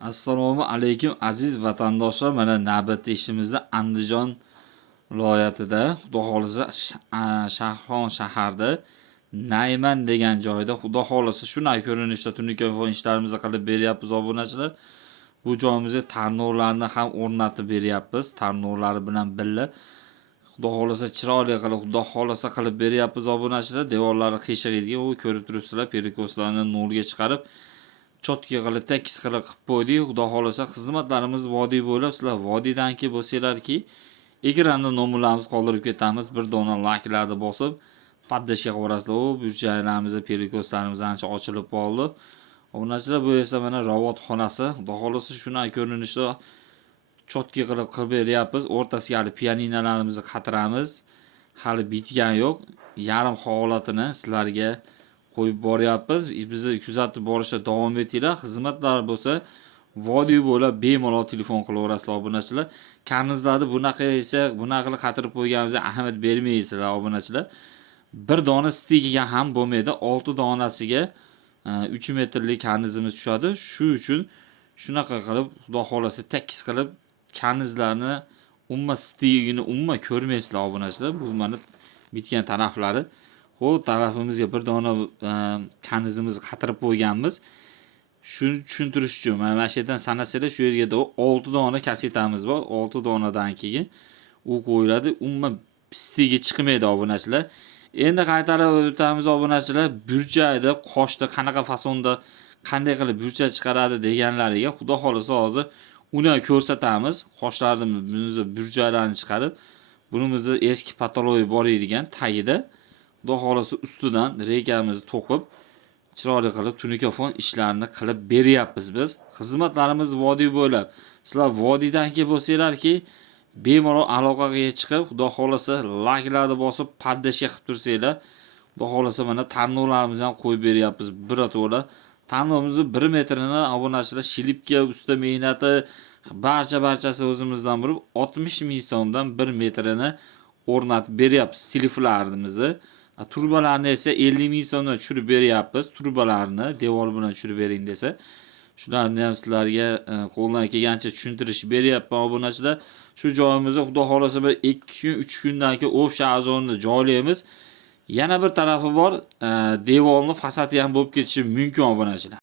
Assalomu alaykum aziz vatandoshlar. Mana navbatdagi ishimizda Andijon viloyatida, Xudo xolisa Shahrixon shaharda Nayman degan joyda, Xudo xolisa shunday ko'rinishda tunuka ishlarimizni qilib beryapmiz obunachilar. Bu joyimizga tarnovlarni ham o'rnatib beryapmiz. Tarnovlari bilan birga Xudo xolisa chiroyli qilib, Xudo xolisa qilib beryapmiz obunachilar. Devorlari qiyshiq, u ko'rib turibsizlar, perikoslarni nolga chiqarib chotki qilib tekis qilib qo'ydik. Xudo xolasa xizmatlarimiz vodiy bo'ylab, sizlar vodiydanki bo'lsanglarki, ekranda nomerlarimiz qoldirib ketamiz. Bir dona layklarni bosib paddashga qo'rasizlar. Bu joylarimiz, perikoslarimiz ancha ochilib qoldi. Obunachilar, bu esa mana ravot xonasi. Xudo xolasa shunday ko'rinishda chotki qilib beryapmiz. O'rtasiga hali pianinolarimizni qatiramiz. Hali bitgan yo'q. Yarim holatini sizlarga qo'yib boryapmiz. Bizni kuzatib borishda davom etinglar. Xizmatlar bo'lsa vodiy bo'ylab bemalol telefon qilaverasizlar obunachilar. Karnizlarni bunaqa esa, bunaqa qilib qatirib qo'yganimizga ahamiyat bermaysizlar obunachilar. Bir dona stigiga ham bo'lmaydi. 6 donasiga 3 metrlik karnizimiz tushadi. Shu uchun shunaqa qilib, Xudo xolasa tekis qilib karnizlarni stigini ko'rmaysizlar obunachilar. Bu mana bitgan taraflari. Xo'p, tarafimizga bir dona kanizimizni qatirib qo'yganmiz. Shuni tushuntirish uchun mana shu yerdan sanasizlar, shu yerga 6 dona kasetamiz bor. 6 donadan keyin u qo'yiladi. Stigi chiqmaydi obunachilar. Endi qaytarib o'tamiz obunachilar. Burchakda, qoshda qanaqa fasonda qanday qilib burchak chiqaradi deganlariga Xudo xolasa hozir uni ko'rsatamiz. Qoshlarimizni burchaklarni chiqarib, bunimizni eski patologiya bor edigan tagida Xudo xolasa ustidan reykamizni to'qib chiroyli qilib tunikafon ishlarini qilib beryapmiz biz. Xizmatlarimiz vodiy bo'ylab. Sizlar vodiydanki bo'lsanglarki, bemalol aloqaga chiqib, Xudo xolasa layklarni bosib paddashga qilib tursanglar, Xudo xolasa mana tarnovlarimizni ham qo'yib beryapmiz. Birato'la tarnovimizni 1 metrini obunachilar shilibga usta mehnati barchasi o'zimizdan bo'lib 60 ming so'mdan 1 metrini o'rnatib beryapmiz teleflarimizni. Turbalarni esa 50 ming so'mdan tushirib beryapmiz. Turbalarni devor bilan tushirib bering desa, shularni ham sizlarga qo'ldan kelgancha tushuntirish beryapman obunachilar. Shu joyimizda Xudo xolasa bir 2 kun, 3 kundan keyin o'sha azonni joylaymiz. Yana bir tarafi bor, devorning fasadi ham bo'lib ketishi mumkin obunachilar.